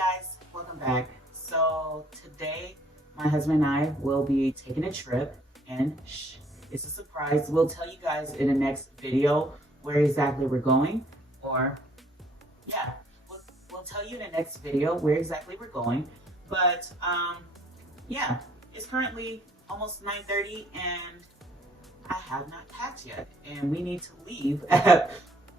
guys, welcome back. So today my husband and I will be taking a trip, and it's a surprise. We'll tell you guys in the next video where exactly we're going, or yeah, we'll tell you in the next video where exactly we're going. But yeah, it's currently almost 9:30 and I have not packed yet, and we need to leave at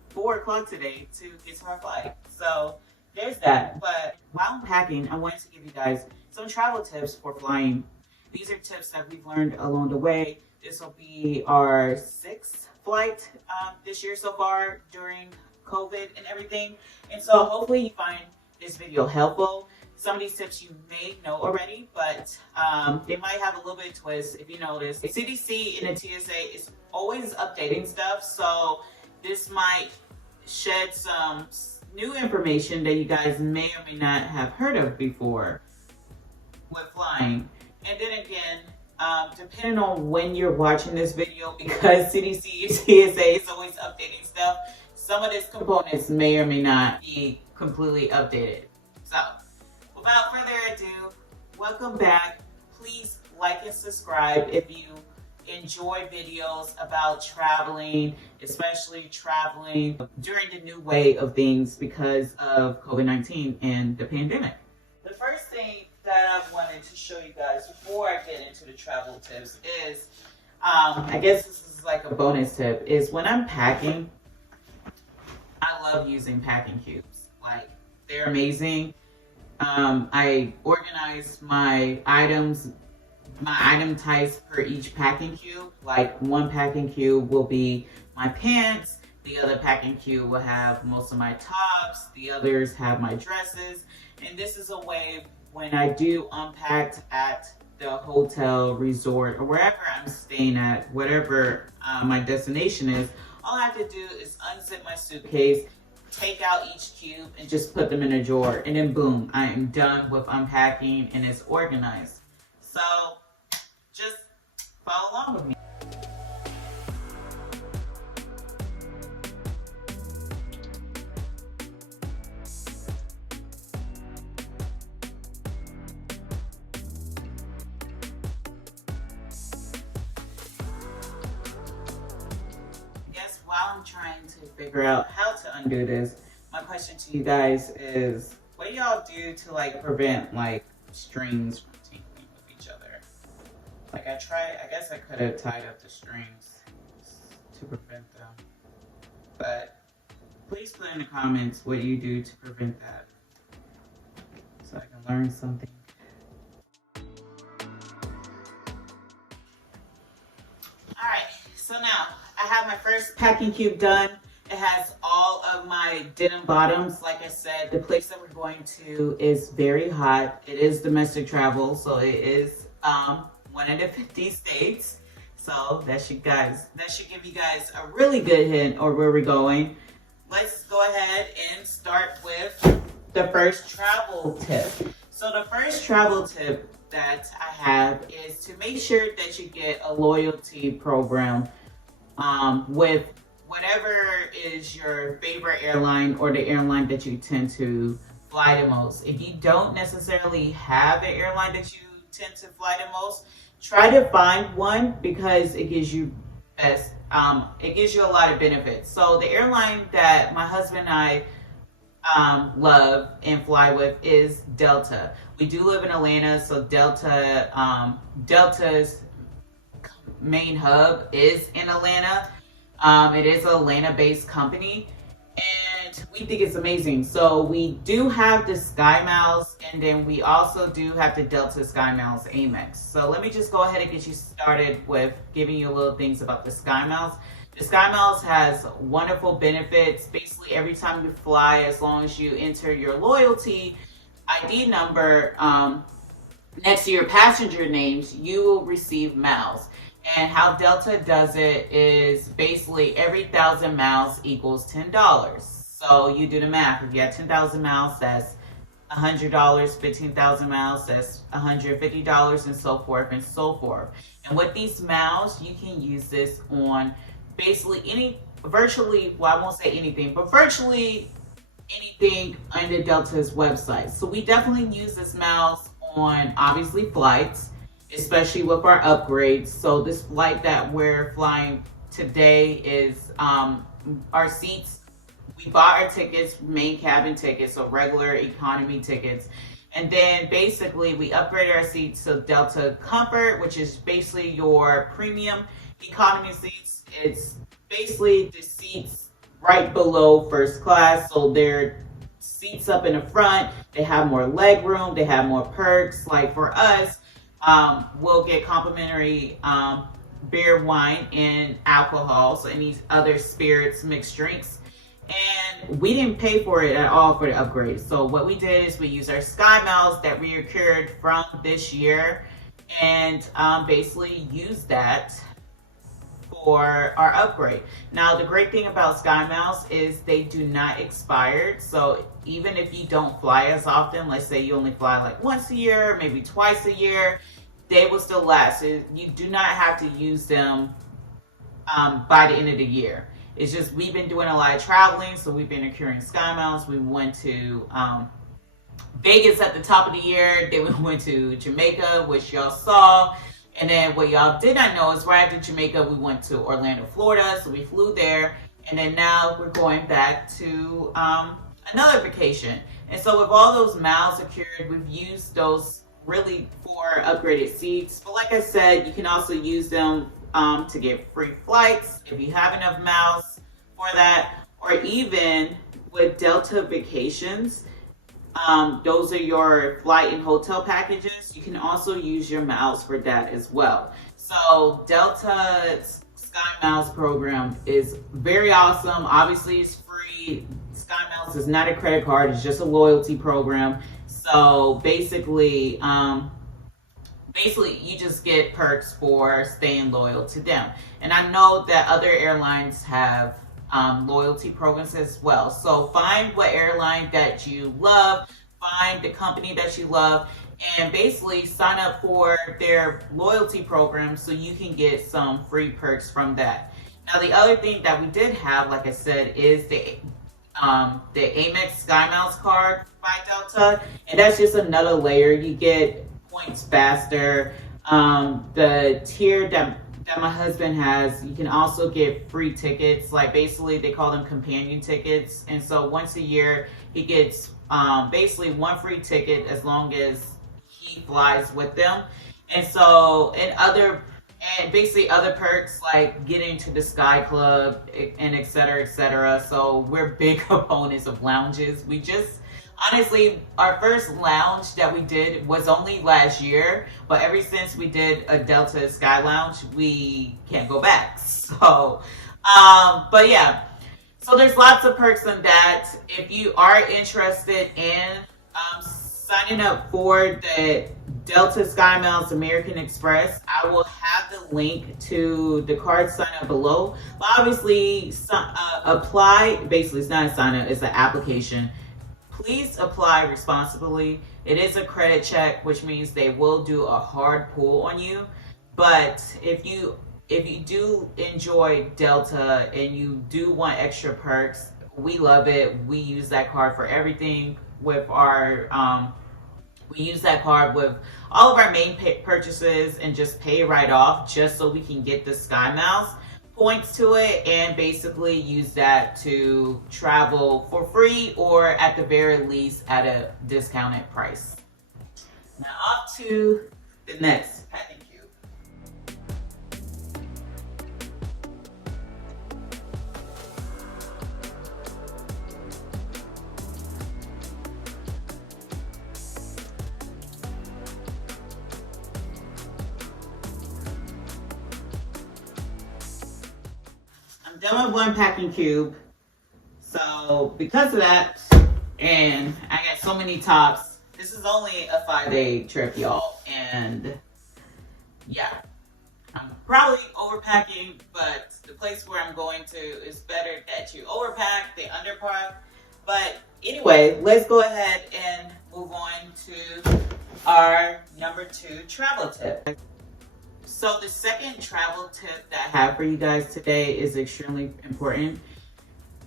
4 o'clock today to get to our flight. So there's that. But while I'm packing, I wanted to give you guys some travel tips for flying. These are tips that we've learned along the way. This will be our 6th flight this year so far during COVID and everything. And so hopefully you find this video helpful. Some of these tips you may know already, but they might have a little bit of twist if you notice. The CDC and the TSA is always updating stuff, so this might shed some new information that you guys may or may not have heard of before with flying. And then again, depending on when you're watching this video, because CDC and TSA is always updating stuff, some of these components may or may not be completely updated. So without further ado, welcome back. Please like and subscribe if you enjoy videos about traveling, especially traveling during the new way of things because of COVID-19 and the pandemic. The first thing that I wanted to show you guys before I get into the travel tips is, I guess this is like a bonus tip, is when I'm packing, I love using packing cubes. Like, they're amazing. I organize my items, my item types per each packing cube. Like, one packing cube will be my pants, the other packing cube will have most of my tops, the others have my dresses. And this is a way when I do unpack at the hotel, resort, or wherever I'm staying at, whatever my destination is, all I have to do is unzip my suitcase, take out each cube, and just put them in a drawer. And then boom, I am done with unpacking and it's organized. So just follow along with me. While I'm trying to figure out how to undo this, my question to you guys is, what do y'all do to like prevent like strings from tangling with each other? Like I guess I could have tied up the strings to prevent them, but please put in the comments what you do to prevent that so I can learn something. Alright, so now I have my first packing cube done. It has all of my denim bottoms. Like I said, the place that we're going to is very hot. It is domestic travel, so it is one of the 50 states. So that should give you guys a really good hint of where we're going. Let's go ahead and start with the first travel tip. So the first travel tip that I have is to make sure that you get a loyalty program with whatever is your favorite airline or the airline that you tend to fly the most. If you don't necessarily have an airline that you tend to fly the most, try to find one because it gives you it gives you a lot of benefits. So the airline that my husband and I love and fly with is Delta. We do live in Atlanta, so Delta's main hub is in Atlanta. It is an Atlanta-based company, and we think it's amazing. So we do have the Skymiles, and then we also do have the Delta Skymiles Amex. So let me just go ahead and get you started with giving you a little things about the Skymiles. The Skymiles has wonderful benefits. Basically, every time you fly, as long as you enter your loyalty ID number next to your passenger names, you will receive miles. And how Delta does it is basically every 1,000 miles equals $10. So you do the math. If you have 10,000 miles, that's $100. 15,000 miles, that's $150, and so forth and so forth. And with these miles, you can use this on basically virtually, well, I won't say anything, but virtually anything on the Delta's website. So we definitely use this mouse on obviously flights, especially with our upgrades. So this flight that we're flying today is our seats. We bought our tickets, main cabin tickets, so regular economy tickets. And then basically we upgraded our seats to Delta Comfort, which is basically your premium economy seats. It's basically the seats right below first class. So they're seats up in the front. They have more leg room. They have more perks. Like for us, we'll get complimentary beer, wine, and alcohol. So any other spirits, mixed drinks. And we didn't pay for it at all for the upgrade. So what we did is we used our Skymiles that we accrued from this year and basically used that for our upgrade. Now the great thing about Skymiles is they do not expire. So even if you don't fly as often, let's say you only fly like once a year, maybe twice a year, they will still last. You do not have to use them by the end of the year. It's just we've been doing a lot of traveling, so we've been accruing Skymiles. We went to Vegas at the top of the year. Then we went to Jamaica, which y'all saw. And then what y'all did not know is right after Jamaica, we went to Orlando, Florida. So we flew there. And then now we're going back to another vacation. And so with all those miles accrued, we've used those really for upgraded seats. But like I said, you can also use them to get free flights if you have enough miles for that, or even with Delta vacations, those are your flight and hotel packages. You can also use your miles for that as well. So Delta's Skymiles program is very awesome. Obviously it's free. Skymiles is not a credit card, it's just a loyalty program. So basically you just get perks for staying loyal to them. And I know that other airlines have loyalty programs as well. So find what airline that you love, find the company that you love, and basically sign up for their loyalty program so you can get some free perks from that. Now the other thing that we did have, like I said, is the Amex Skymiles card by Delta, and that's just another layer. You get points faster. The tier that my husband has, you can also get free tickets. Like basically they call them companion tickets. And so once a year he gets basically one free ticket as long as he flies with them. And so and basically other perks like getting to the Sky Club and et cetera, et cetera. So we're big opponents of lounges. Honestly, our first lounge that we did was only last year, but ever since we did a Delta Sky Lounge, we can't go back. So, but yeah, so there's lots of perks on that. If you are interested in signing up for the Delta Skymiles American Express, I will have the link to the card sign up below. But obviously, apply. Basically, it's not a sign up; it's an application. Please apply responsibly. It is a credit check, which means they will do a hard pull on you. But if you do enjoy Delta and you do want extra perks, we love it. We use that card for everything with our we use that card with all of our main purchases and just pay right off just so we can get the Skymiles points to it and basically use that to travel for free or at the very least at a discounted price. Now off to the next packing cube. Done with one packing cube. So because of that, and I got so many tops, this is only a 5-day trip, y'all. And yeah, I'm probably overpacking, but the place where I'm going to is better that you overpack than underpack. But anyway, let's go ahead and move on to our number 2 travel tip. So the second travel tip that I have for you guys today is extremely important.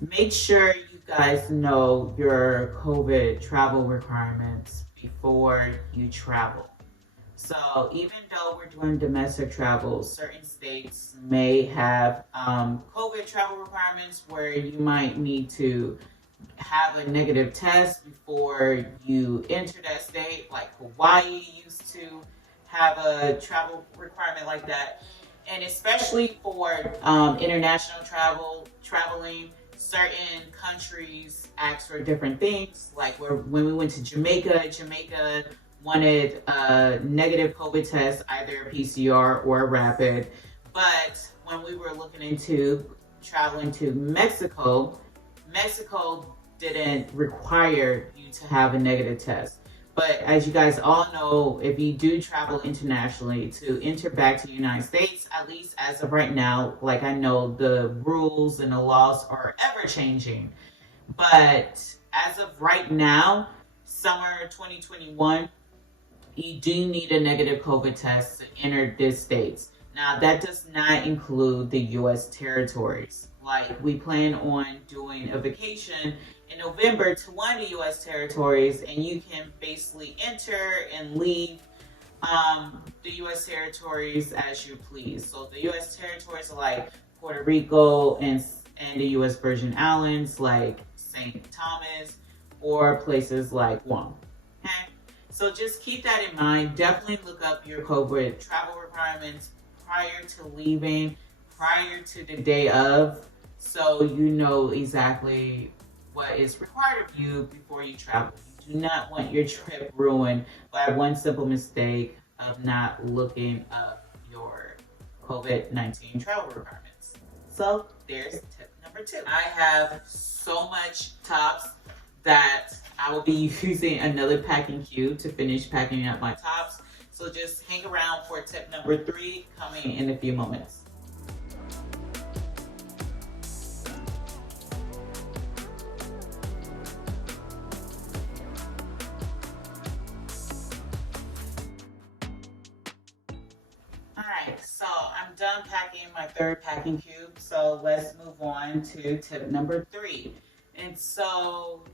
Make sure you guys know your COVID travel requirements before you travel. So even though we're doing domestic travel, certain states may have COVID travel requirements where you might need to have a negative test before you enter that state. Like Hawaii used to have a travel requirement like that. And especially for international traveling, certain countries ask for different things. Like when we went to Jamaica wanted a negative COVID test, either a PCR or a rapid. But when we were looking into traveling to Mexico didn't require you to have a negative test. But as you guys all know, if you do travel internationally to enter back to the United States, at least as of right now, like I know the rules and the laws are ever changing. But as of right now, summer 2021, you do need a negative COVID test to enter this states. Now, that does not include the U.S. territories. Like, we plan on doing a vacation in November to one of the U.S. territories, and you can basically enter and leave the U.S. territories as you please. So the U.S. territories are like Puerto Rico and the U.S. Virgin Islands, like St. Thomas, or places like Guam. Okay? So just keep that in mind. Definitely look up your COVID travel requirements prior to leaving, prior to the day of, so you know exactly what is required of you before you travel. You do not want your trip ruined by one simple mistake of not looking up your COVID-19 travel requirements. So there's tip number 2. I have so much tops that I will be using another packing cube to finish packing up my tops. So just hang around for tip number 3 coming in a few moments. Alright, so I'm done packing my 3rd packing cube. So let's move on to tip number 3. And so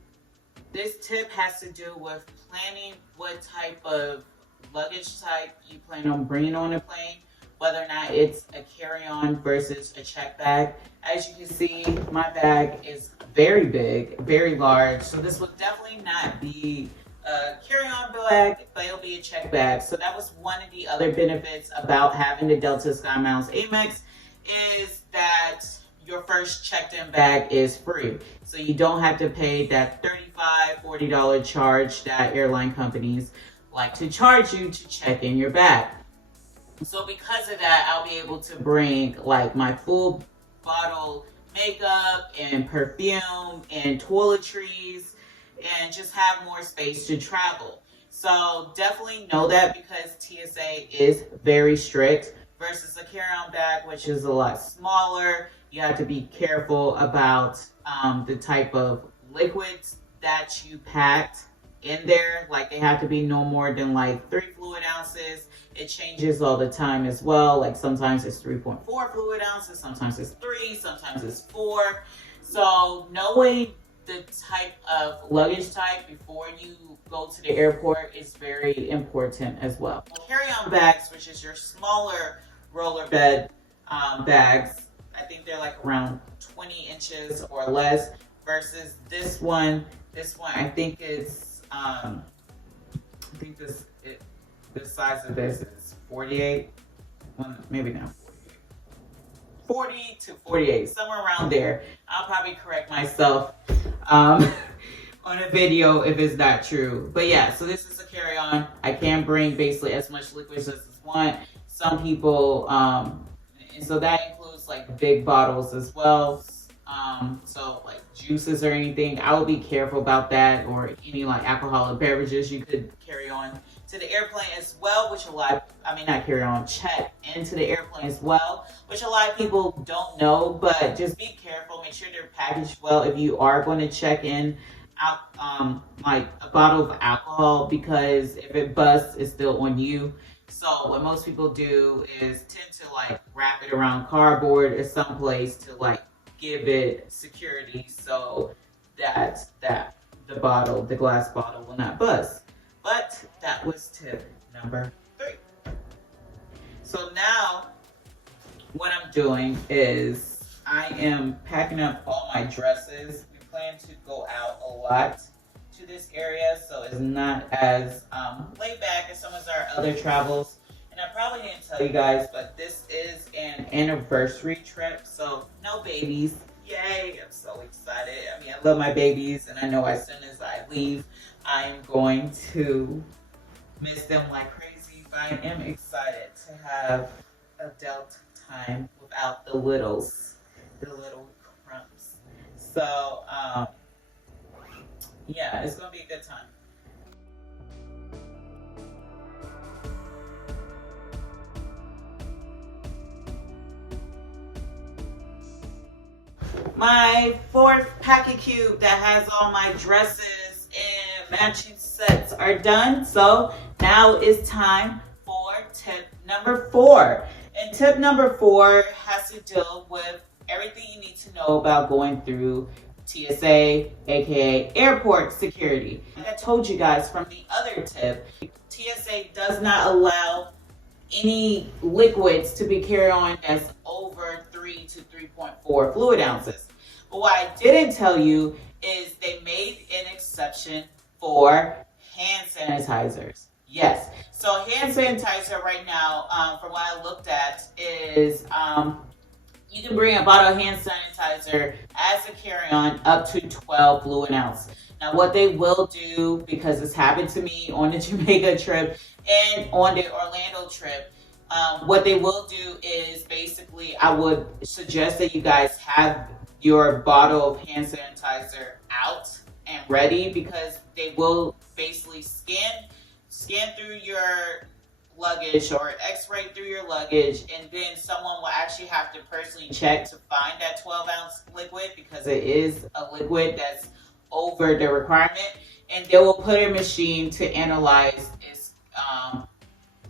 this tip has to do with planning what type of luggage type you plan on bringing on a plane, whether or not it's a carry-on versus a check bag. As you can see, my bag is very big, very large, so this will definitely not be a carry-on bag, but it'll be a check bag. So that was one of the other benefits about having the Delta Skymiles Amex, is that your first checked-in bag is free. So you don't have to pay that $35, $40 charge that airline companies like to charge you to check in your bag. So because of that, I'll be able to bring like my full bottle makeup and perfume and toiletries and just have more space to travel. So definitely know that, because TSA is very strict versus a carry-on bag, which is a lot smaller. You have to be careful about the type of liquids that you packed in there. Like, they have to be no more than like 3 fluid ounces. It changes all the time as well. Like sometimes it's 3.4 fluid ounces, sometimes it's 3, sometimes it's 4. So knowing the type of luggage type before you go to the airport is very important as well. Carry-on bags, which is your smaller roller bed bags, I think they're like around 20 inches or less, versus this one I think is the size of this is 48, well, maybe not 48, 40 to 48, somewhere around there. I'll probably correct myself on a video if it's not true. But yeah, so this is a carry-on. I can bring basically as much liquids as I want. Some people, and so that includes like big bottles as well. So like juices or anything, I would be careful about that, or any like alcoholic beverages you could carry on to the airplane as well, which check into the airplane as well, which a lot of people don't know. But just be careful, make sure they're packaged well if you are going to check in out like a bottle of alcohol, because if it busts, it's still on you. So what most people do is tend to like wrap it around cardboard or someplace to like give it security, so that the glass bottle will not buzz. But that was tip number 3. So now what I'm doing is I am packing up all my dresses. We plan to go out a lot to this area, so it's not as laid back as some of our other travels. And I probably didn't tell you guys, but this is an anniversary trip, so no babies. Yay, I'm so excited. I mean, I love my babies, and I know as soon as I leave, I am going to miss them like crazy, but I am excited to have adult time without the little crumbs. So, yeah, it's going to be a good time. My 4th packet cube that has all my dresses and matching sets are done. So now it's time for tip number 4. And tip number 4 has to deal with everything you need to know about going through TSA, aka airport security. Like I told you guys from the other tip, TSA does not allow any liquids to be carried on that's over 3 to 3.4 fluid ounces. But what I didn't tell you is they made an exception for hand sanitizers. Yes. So hand sanitizer right now, from what I looked at, is you can bring a bottle of hand sanitizer as a carry-on up to 12 fluid ounce. Now what they will do, because it's happened to me on the Jamaica trip and on the Orlando trip, what they will do is basically I would suggest that you guys have your bottle of hand sanitizer out and ready, because they will basically scan through your luggage or x-ray through your luggage, and then someone will actually have to personally check to find that 12-ounce liquid, because it is a liquid that's over the requirement, and they will put a machine to analyze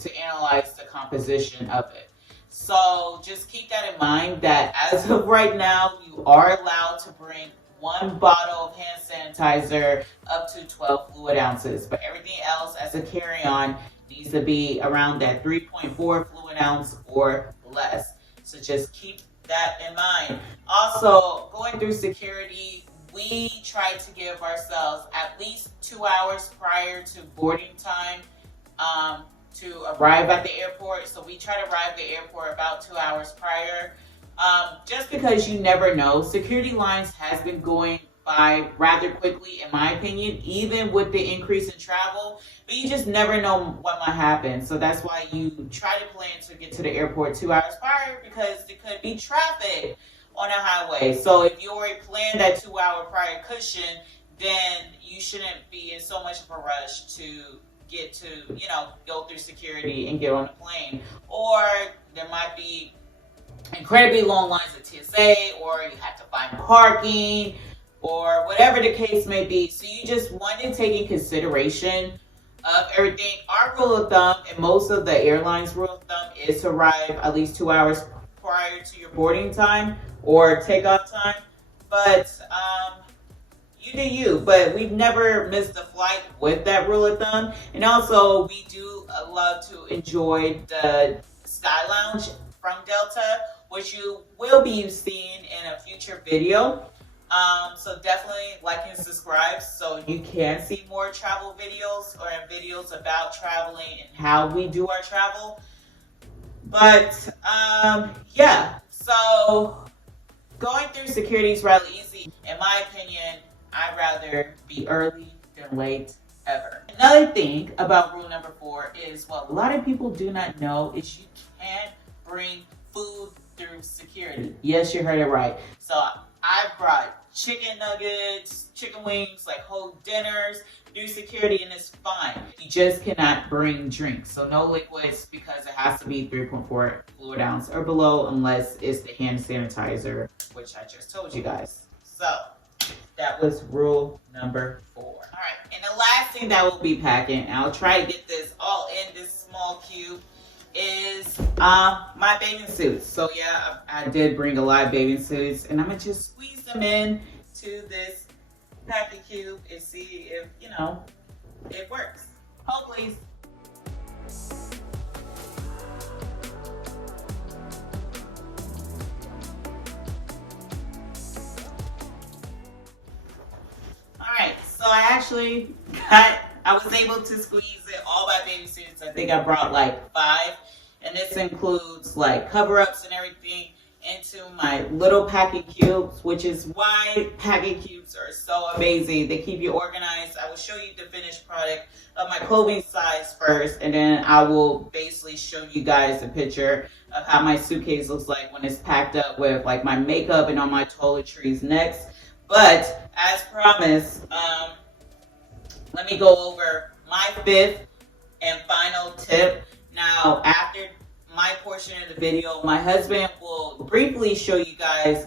the composition of it. So just keep that in mind, that as of right now, you are allowed to bring 1 bottle of hand sanitizer up to 12 fluid ounces, but everything else as a carry-on needs to be around that 3.4 fluid ounce or less. So just keep that in mind. Also, going through security, we try to give ourselves at least 2 hours prior to boarding time to arrive at the airport. So we try to arrive at the airport about 2 hours prior. Just because you never know, security lines has been going by rather quickly, in my opinion, even with the increase in travel, but you just never know what might happen. So that's why you try to plan to get to the airport 2 hours prior, because there could be traffic on a highway. So if you already planned that 2 hour prior cushion, then you shouldn't be in so much of a rush to get to, go through security and get on a plane. Or there might be incredibly long lines at TSA, or you have to find parking, or whatever the case may be. So you just want to take in consideration of everything. Our rule of thumb, and most of the airlines' rule of thumb, is to arrive at least 2 hours prior to your boarding time or takeoff time. But you do you. But we've never missed a flight with that rule of thumb. And also, we do love to enjoy the Sky Lounge from Delta, which you will be seeing in a future video. So definitely like and subscribe so you can see more travel videos or videos about traveling and how we do our travel. But yeah, so going through security is rather easy. In my opinion, I'd rather be early than late ever. Another thing about rule number 4 is what a lot of people do not know is you can't bring food through security. Yes, you heard it right. So I brought chicken nuggets, chicken wings, like whole dinners through security, and it's fine. You just cannot bring drinks. So no liquids, because it has to be 3.4 fluid ounce or below, unless it's the hand sanitizer, which I just told you guys. So that was rule number 4. All right, and the last thing that we'll be packing, and I'll try to get this all in this small cube, is my bathing suits. So yeah, I did bring a lot of bathing suits, and I'm gonna just squeeze them in to this packing cube and see if, it works. Hopefully. Alright, so I was able to squeeze in all my baby suits. I think I brought like 5. And this includes like cover-ups and everything into my little packing cubes, which is why packing cubes are so amazing. They keep you organized. I will show you the finished product of my clothing size first, and then I will basically show you guys a picture of how my suitcase looks like when it's packed up with like my makeup and all my toiletries next. But as promised, let me go over my 5th and final tip. Now, after my portion of the video, my husband will briefly show you guys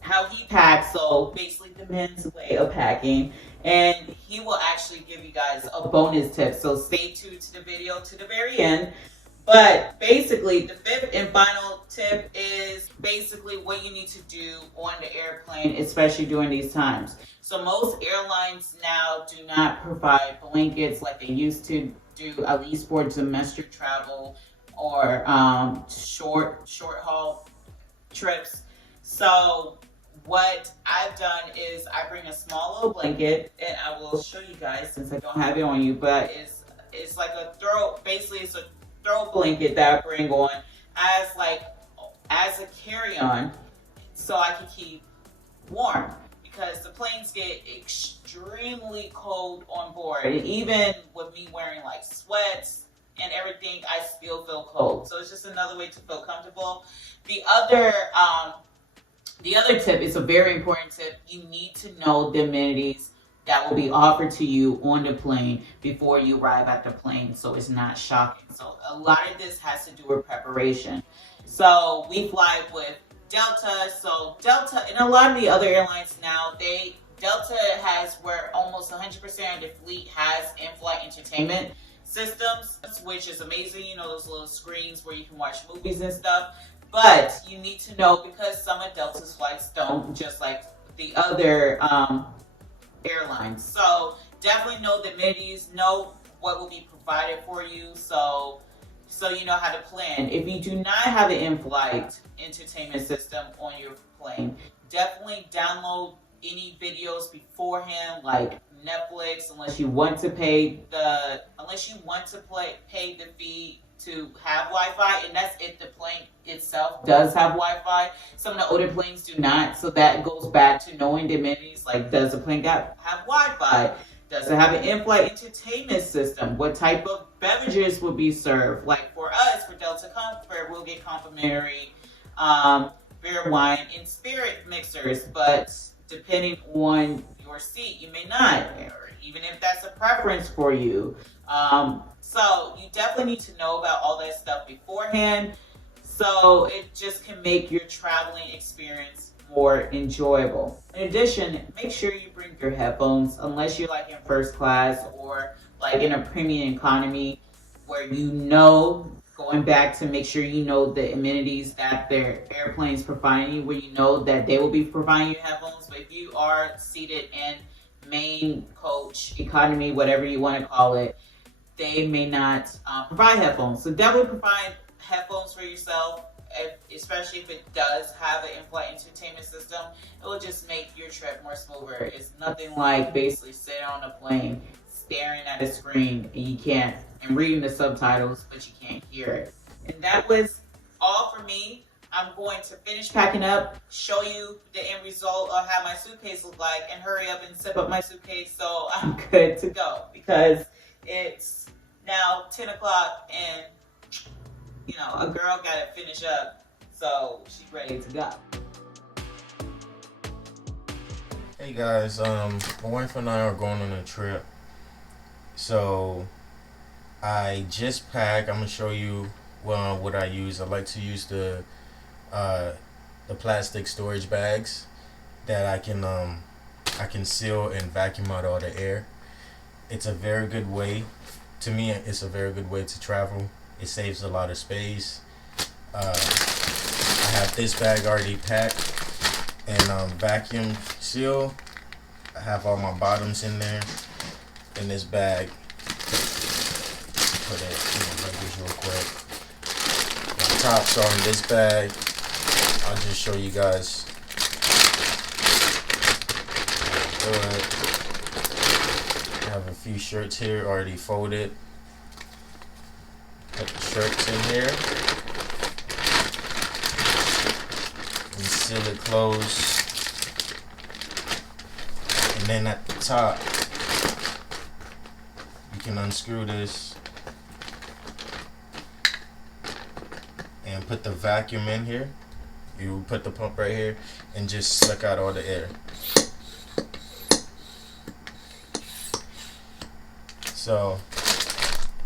how he packs, so basically the men's way of packing, and he will actually give you guys a bonus tip, so stay tuned to the video to the very end. But basically, the 5th and final tip is basically what you need to do on the airplane, especially during these times. So most airlines now do not provide blankets like they used to do, at least for domestic travel or short haul trips. So what I've done is I bring a small little blanket, and I will show you guys since I don't have it on you, but it's like a throw blanket that I bring on as a carry-on, so I can keep warm, because the planes get extremely cold on board, and even with me wearing like sweats and everything, I still feel cold. So it's just another way to feel comfortable. The other tip is a very important tip. You need to know the amenities that will be offered to you on the plane before you arrive at the plane, so it's not shocking. So a lot of this has to do with preparation. So we fly with Delta. So Delta and a lot of the other airlines now, Delta has where almost 100% of the fleet has in-flight entertainment systems, which is amazing. You know, those little screens where you can watch movies and stuff. But you need to know, because some of Delta's flights don't, just like the other airlines. So definitely know the amenities, know what will be provided for you, so you know how to plan. If you do not have an in-flight entertainment system on your plane, definitely download any videos beforehand, like Netflix, unless you want to pay the fee to have Wi-Fi, and that's if the plane itself does have Wi-Fi. Some of the older planes do not, so that goes back to knowing the amenities, like does the plane have Wi-Fi? Does it have an in-flight entertainment system? What type of beverages will be served? Like for us, for Delta Comfort, we'll get complimentary beer, wine, and spirit mixers, but depending on your seat, you may not, or even if that's a preference for you. So you definitely need to know about all that stuff beforehand, so it just can make your traveling experience more enjoyable. In addition, make sure you bring your headphones, unless you're like in first class or like in a premium economy, where going back to make sure you know the amenities that their airplanes providing you, where you know that they will be providing you headphones. But if you are seated in main coach, economy, whatever you want to call it, they may not provide headphones. So definitely provide headphones for yourself, especially if it does have an in-flight entertainment system. It will just make your trip more smoother. It's nothing like basically sitting on a plane, staring at a screen, and reading the subtitles, but you can't hear it. And that was all for me. I'm going to finish packing up, show you the end result of how my suitcase looked like, and hurry up and zip up my suitcase so I'm good to go, because it's now 10 o'clock and a girl got to finish up, so she's ready to go. Hey guys, my wife and I are going on a trip, so I just packed. I'm gonna show you what I use. I like to use the plastic storage bags that I can seal and vacuum out all the air. It's a very good way. To me, it's a very good way to travel. It saves a lot of space. I have this bag already packed and vacuum seal, have all my bottoms in there in this bag. Put it in the luggage real quick. My tops are in this bag. I'll just show you guys. I have a few shirts here already folded. Put the shirts in here and seal it closed. And then at the top, you can unscrew this and put the vacuum in here. You put the pump right here and just suck out all the air. So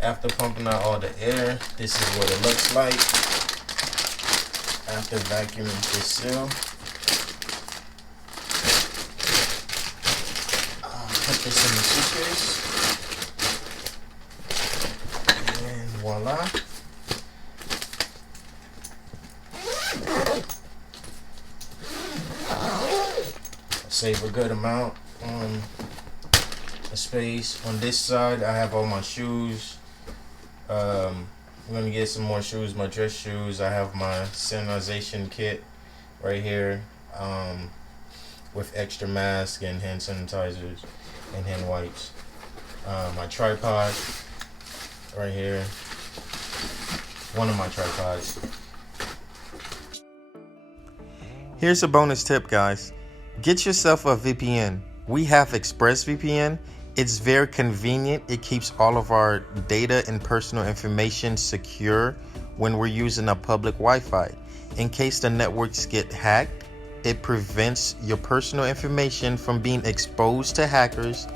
after pumping out all the air, this is what it looks like after vacuuming this seal. Put this in the suitcase and voila. Save a good amount of space. On this side, I have all my shoes. I'm gonna get some more shoes, my dress shoes. I have my sanitization kit right here, with extra mask and hand sanitizers and hand wipes. My tripod right here. One of my tripods. Here's a bonus tip, guys. Get yourself a VPN. We have ExpressVPN. It's very convenient. It keeps all of our data and personal information secure when we're using a public Wi-Fi. In case the networks get hacked, it prevents your personal information from being exposed to hackers,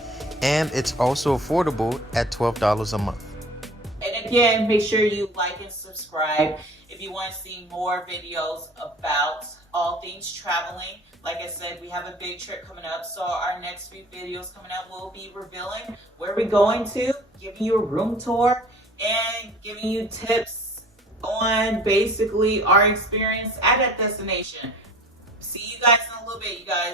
and it's also affordable at $12 a month. And again, make sure you like and subscribe if you want to see more videos about all things traveling. Like I said, we have a big trip coming up, so our next few videos coming up will be revealing where we're going to, giving you a room tour, and giving you tips on basically our experience at that destination. See you guys in a little bit, you guys.